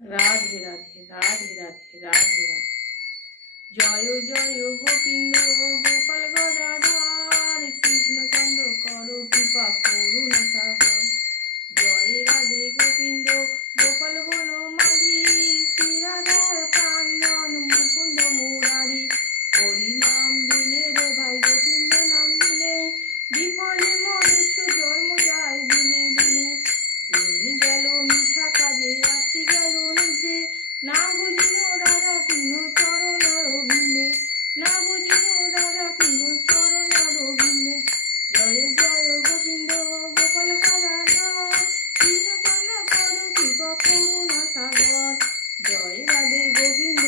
রাধে রাধে রাধে রাধে রাধে রাধে। জয় জয় গোবিন্দ গোপাল গদাধর, কৃষ্ণচন্দ্র কর কৃপা করুণা সাগর। জয় রাধে গোবিন্দ গোপাল বনমালী, শ্রী রাধার প্রাণধন মুকুন্দ মুরারি। হরি নাম বিনে রে ভাই গোবিন্দ নাম বিনে, বিফলে মনুষ্য জন্ম যায় দিনে দিনে। দিন গেল মিঠা কাজে রাত্রি গেল নিদ্রে, না বুঝিল রাধা কৃষ্ণ চরণ অরবিন্দে, না বুঝিল রাধা কৃষ্ণ চরণ অরবিন্দে। জয় জয় গোবিন্দ গোপাল গদাধর, কৃষ্ণচন্দ্র কর কৃপা করুণা সাগর। জয় রাধে গোবিন্দ